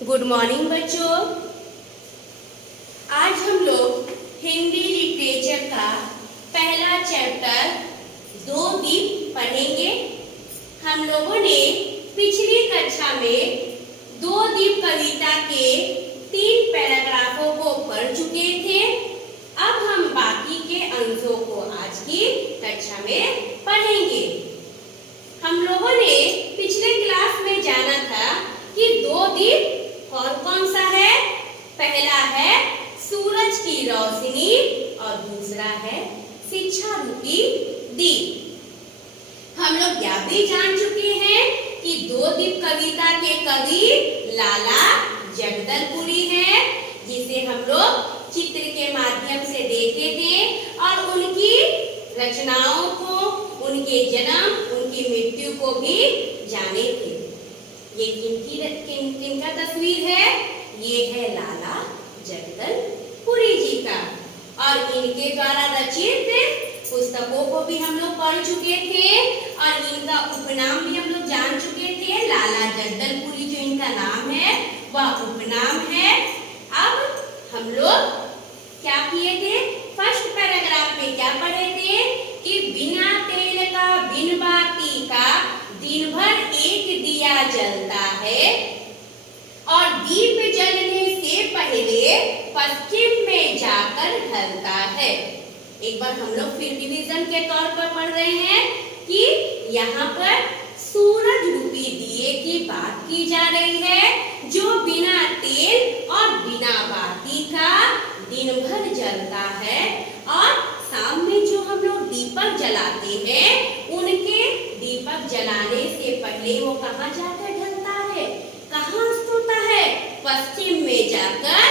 Good morning बच्चों। आज हम लोग हिंदी लिटरेचर का पहला चैप्टर दो दीप पढ़ेंगे। हम लोगों ने पिछली कक्षा में दो दीप कविता के 3 पैराग्राफों को पढ़ चुके थे। अब हम बाकी के अंशों को आज की कक्षा में पढ़ेंगे। हम लोगों ने पिछले क्लास में जाना था कि दो दीप कौन सा है। पहला है सूरज की रोशनी और दूसरा है शिक्षा रूपी दीप। हम लोग यह भी जान चुके हैं कि दो दीप कविता के कवि लाला जगदलपुरी हैं, जिसे हम लोग चित्र के माध्यम से देखे थे और उनकी रचनाओं को, उनके जन्म, उनकी मृत्यु को भी जाने थे। ये किनका तस्वीर है? ये है लाला जगदलपुरी जी का। और इनके द्वारा रचित पुस्तकों को भी हम लोग पढ़ चुके थे और इनका उपनाम भी हम लोग जान चुके थे। लाला जगदलपुरी जो इनका नाम है वह उपनाम है। अब हम लोग क्या किए थे? फर्स्ट पैराग्राफ में क्या पढ़े थे कि बिना तेल का बिन बाती का दिन भर एक दिया जलता है और दीप जलने से पहले पश्चिम में जाकर ढलता है। एक बार हम लोग फिर रिवीजन के तौर पर पढ़ रहे हैं कि यहाँ पर सूरज रूपी दिए की बात की जा रही है, जो बिना तेल और बिना बाती का दिन भर जलता है। और शाम में जो हम लोग दीपक जलाते हैं, उनके दीपक जलाने से पहले वो कहाँ जाकर ढलता है, कहाँ अस्त होता है? पश्चिम में जाकर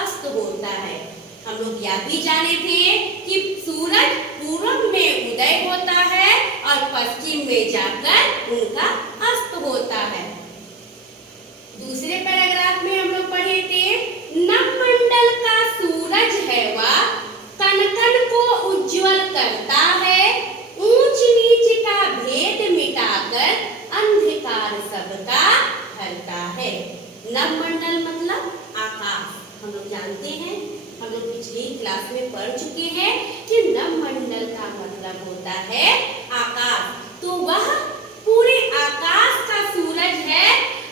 अस्त होता है। हम लोग यह भी जाने थे कि सूरज पूर्व में उदय होता है और पश्चिम में जाकर उनका अस्त होता है। दूसरे पैराग्राफ में हम लोग पढ़े थे, नवमंडल का सूरज है वह, कण कण को उज्जवल करता है, ऊंच नीच का भेद मिटाकर अंधकार सबका हरता है। नवमंडल मतलब आकाश। हम लोग जानते हैं, हम लोग पिछली क्लास में पढ़ चुके हैं कि नवमंडल का मतलब होता है आकाश। तो वह पूरे आकाश का सूरज है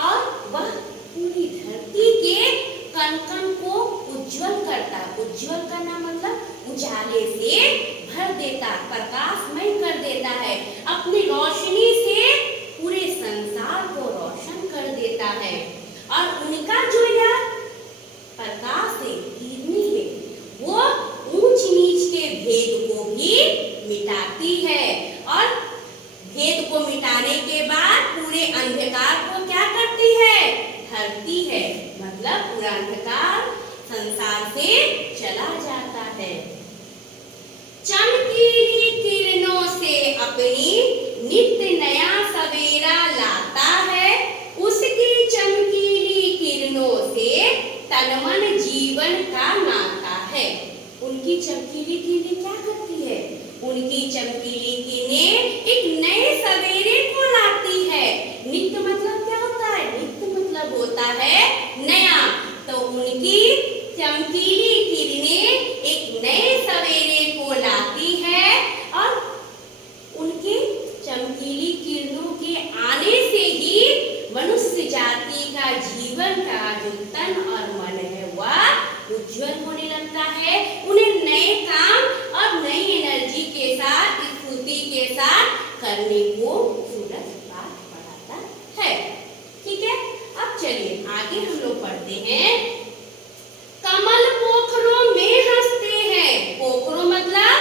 और वह पूरी धरती के कण कण को उज्जवल करता। उज्जवल करना मतलब उजाले से भर देता, प्रकाशमय कर देता है। अपनी रोशनी से पूरे संसार को रोशन कर देता है। और उनका जो यह प्रकाश है, किरनी है, वो ऊंच नीच के भेद को भी मिटाती है। और भेद को मिटाने के बाद पूरे अंधकार को क्या करती है? हरती है। मतलब पूरा अंधकार संसार से चला जाता है। चमकीली किरणों से अपनी नित्य नया सवेरा लाता है, उसकी चमकीली किरणों से तन मन जीवन का नाता है। उनकी चमकीली किरणें क्या करती है? उनकी चमकीली किरणें एक नए सवेरे को लाती है। नित्य मतलब क्या होता है? नित्य मतलब होता है नया। तो उनकी चमकीली किरणें एक नए सवेरे को लाती है और उनके चमकीली किरणों के आने से ही मनुष्य जाति का जीवन का जो तन और मन है वह उज्जवल होने लगता है। उन्हें नए काम और नई एनर्जी के साथ, स्फूर्ति के साथ करने को सूरज पाठ पढ़ाता है। ठीक है, अब चलिए आगे हम लोग पढ़ते हैं। कमल पोखरों में हंसते हैं। पोखरों मतलब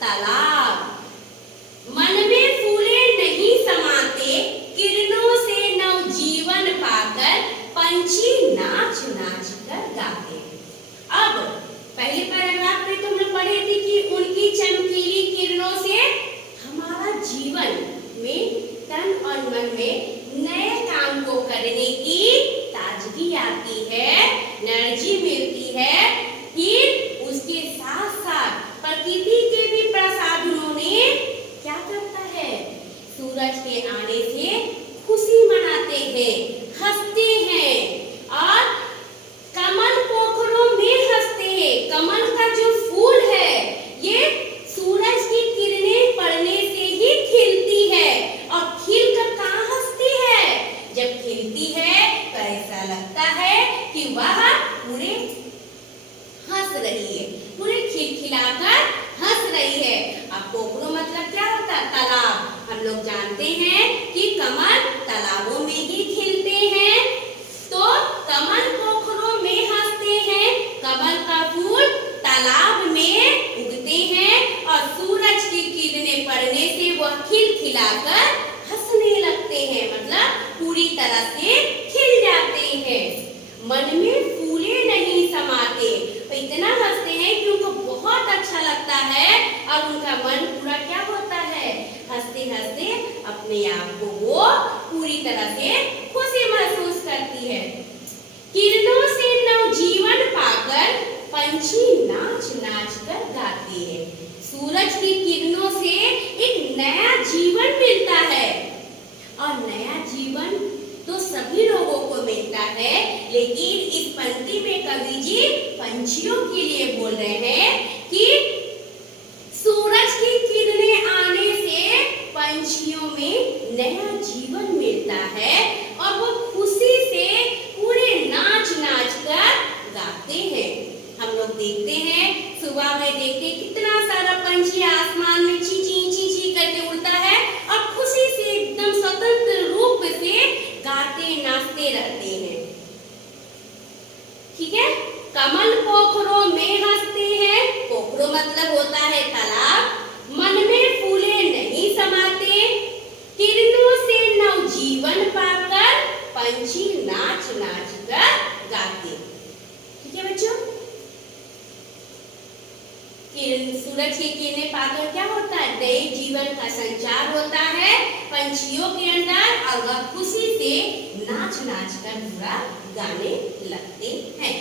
तालाब। मन में फूले नहीं समाते, किरणों से नवजीवन पाकर पंछी नाच नाच कर गाते। अब पहले पैराग्राफ में तो हम लोग पढ़े थे कि उनकी चमकीली किरणों से हमारा जीवन में, तन और मन में नए काम को करने की ताजगी आती है, एनर्जी मिलती है। फिर उसके साथ साथ प्रकृति के भी प्रसाधनों ने क्या करता है? सूरज के आने से खुशी मनाते हैं, हंसते हैं और ऐसा लगता है कि वह पूरे हंस रही है, पूरे खिलखिलाकर हंस रही है। अब पोखरो मतलब क्या होता है? तालाब। हम लोग जानते हैं कि कमल तालाबों में ही खिलते हैं, तो कमल पोखरों में हंसते हैं। कमल का फूल तालाब में उगते हैं और सूरज की किरणें पड़ने से वह खिलखिलाकर हंसने लगते हैं, मतलब पूरी तरह से खिल जाते हैं। मन में फूले नहीं समाते, तो इतना हंसते हैं कि उनको बहुत अच्छा लगता है और उनका मन पूरा क्या होता है? हंसते हंसते अपने आप को वो पूरी तरह से खुशी महसूस करती है। किरणों से नवजीवन पाकर पंछी नाच नाच कर गाते हैं। सूरज की किरणों से एक नया जीवन मिलता है, और नया जीवन तो सभी लोगों को मिलता है, लेकिन इस पंक्ति में कवि जी पंछियों के लिए बोल रहे हैं कि सूरज की किरणें आने से पंछियों में नया जीवन मिलता है और वो खुशी से पूरे नाच नाच कर गाते हैं। हम लोग देखते हैं, सुबह में देखते हैं कितना सारा पंछी आसमान में ची ची करके उड़ता है और खुशी से एकदम स्वतंत्र रूप से गाते नाचते रहते हैं। ठीक है, कमल पोखरों में हंसते हैं। पोखरो मतलब होता है तालाब। मन में फूले नहीं समाते, किरणों से नवजीवन पाकर पंछी नाच नाच कर गाते। ठीक है बच्चों, सूरज की किरणें पाकर क्या होता है? नए जीवन का संचार होता है पंछियों के अंदर और वह खुशी से नाच नाच कर पूरा गाने लगते हैं।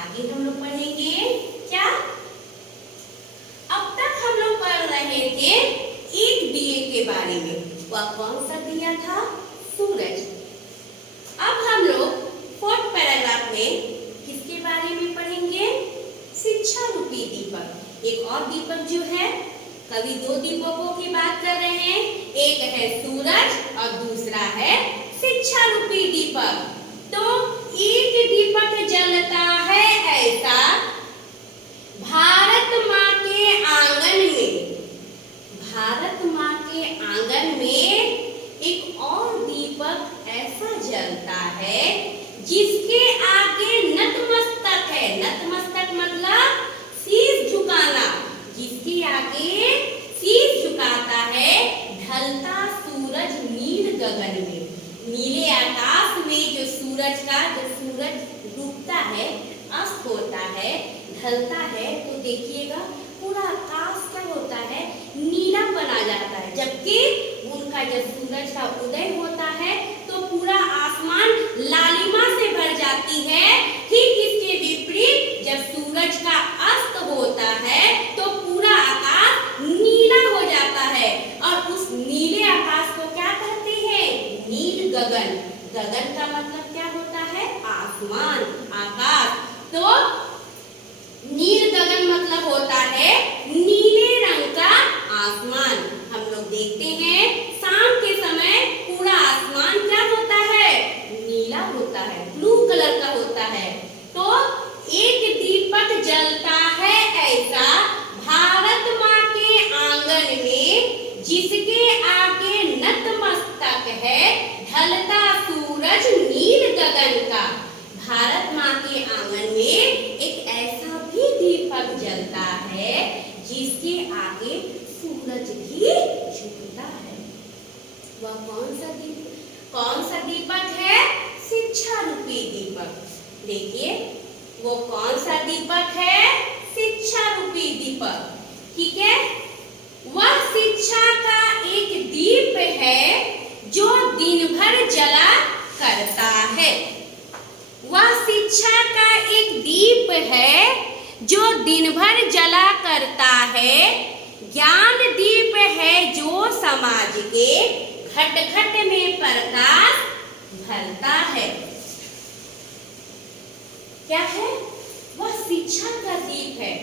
आगे हम लोग पढ़ेंगे क्या? अब तक हम लोग पढ़ रहे थे एक दिए के बारे में। वह कौन सा दिया था? सूरज। अब हम लोग 4th पैराग्राफ में किसके बारे में पढ़ेंगे? शिक्षा रूपी दीपक। एक और दीपक जो है, कवि 2 दीपकों की बात कर रहे हैं, एक है सूरज और दूसरा है शिक्षा रूपी दीपक। तो एक दीपक जलता है ऐसा भारत माँ के आंगन में। भारत माँ के आंगन में एक और दीपक ऐसा जलता है जिसके आगे नतमस्तक है। नतमस्तक मतलब शीश झुकाना। जिसके आगे शीश झुकाता है ढलता सूरज नील गगन में। नीले आकाश में जो सूरज डूबता है, अस्त होता है, ढलता है, तो देखिएगा पूरा आकाश क्या होता है? नीला बना जाता है। जबकि उनका जब सूरज का उदय होता है तो पूरा आसमान लालिमा से भर जाती है। ठीक इसके विपरीत जब सूरज का अस्त होता है तो पूरा आकाश नीला हो जाता है, और उस नीले आकाश को क्या कहते हैं? नील गगन। गगन का मतलब क्या होता है? आसमान, आकाश। तो नील गगन मतलब होता है नीले रंग का आसमान। हम लोग देखते हैं शाम के समय पूरा आसमान क्या होता है? नीला होता है, ब्लू कलर का होता है। तो एक दीपक जलता है ऐसा भारत माँ के आंगन में जिसके आगे नतमस्तक है ढलता सूरज नील गगन का। भारत माँ के आंगन में एक ऐसा भी दीपक जलता है जिसके आगे सूरज भी झुकता है। वह कौन सा दीपक है? शिक्षा रूपी दीपक। देखिए वो कौन सा दीपक है? शिक्षा रूपी दीपक। ठीक है, वह शिक्षा का एक दीप है जो दिन भर जला करता है। वह शिक्षा का एक दीप है जो दिन भर जला करता है। ज्ञान दीप है जो समाज के घट घट में प्रकाश भरता है। क्या है? वह शिक्षा का दीप है।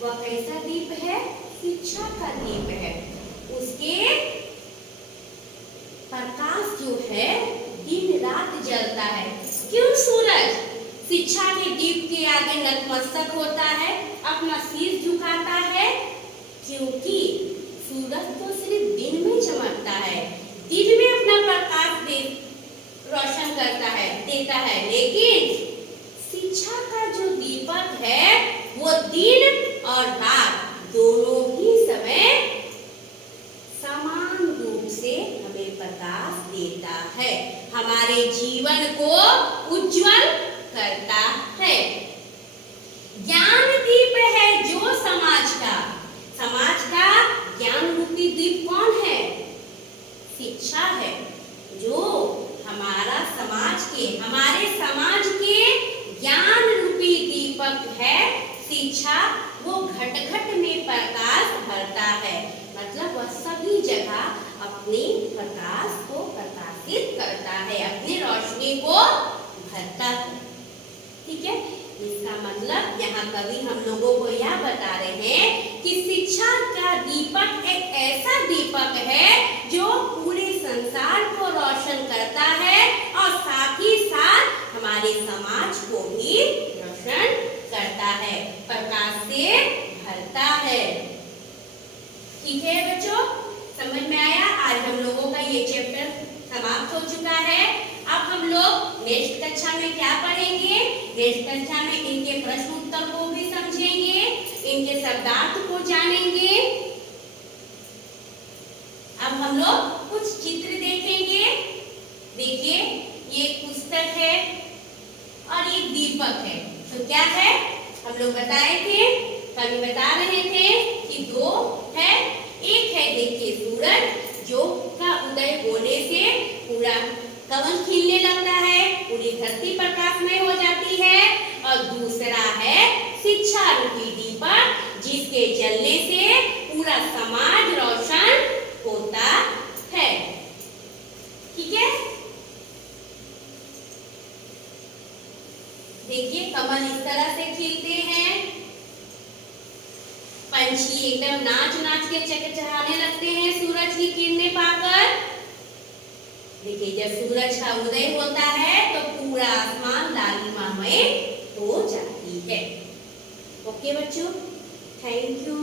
वह कैसा दीप है? शिक्षा का दीप है। उसके प्रकाश जो है दिन रात जलता है। क्यों सूरज शिक्षा के दीप के आगे नतमस्तक होता है, अपना शीश झुकाता है? क्योंकि सूरज तो सिर्फ दिन में चमकता है, दिन में अपना प्रकाश रोशन करता है, देता है, लेकिन शिक्षा का जो दीपक है वो दिन और रात दोनों ही समय समान रूप से हमें प्रकाश देता है, हमारे जीवन को उज्जवल करता है। ज्ञान दीप है जो समाज का ज्ञान रूपी दीप कौन है? शिक्षा है, जो हमारे समाज के ज्ञान रूपी दीपक है। शिक्षा वो घट घट में प्रकाश भरता है, मतलब वह सभी जगह अपने प्रकाश को प्रकाशित करता है, अपनी रोशनी को भरता है। ठीक है, इसका मतलब यहाँ कवि हम लोगों को यह बता रहे हैं कि शिक्षा का दीपक एक ऐसा दीपक है जो पूरे संसार को रोशन करता है और साथ ही साथ हमारे समाज को भी रोशन करता है, प्रकाश से भरता है। ठीक है बच्चों, समझ में आया? आज हम लोगों का ये चैप्टर समाप्त हो चुका है। अब हम लोग नेक्स्ट कक्षा में क्या पढ़ेंगे? नेक्स्ट कक्षा में इनके प्रश्न उत्तर को भी समझेंगे, इनके शब्दार्थ को जानेंगे। अब हम लोग कुछ चित्र देखेंगे। देखिए, ये एक पुस्तक है और ये दीपक है। तो क्या है? हम लोग बताए थे, कभी बता रहे थे कि दो है। एक है देखिए सूरज, जो का उदय होने से पूरा कवन खिलने लगता है, पूरी धरती प्रकाशमय हो जाती है। और दूसरा है शिक्षा रूपी दीपक, जिसके जलने से पूरा समाज रोशन होता है। ठीक है, देखिए कमल इस तरह से खिलते हैं, पंछी एकदम नाच नाच के चहचहाने लगते हैं सूरज की किरणें पाकर। देखिए, जब सूरज का उदय होता है तो पूरा आसमान लालिमामय हो जाती है। ओके बच्चों, थैंक यू।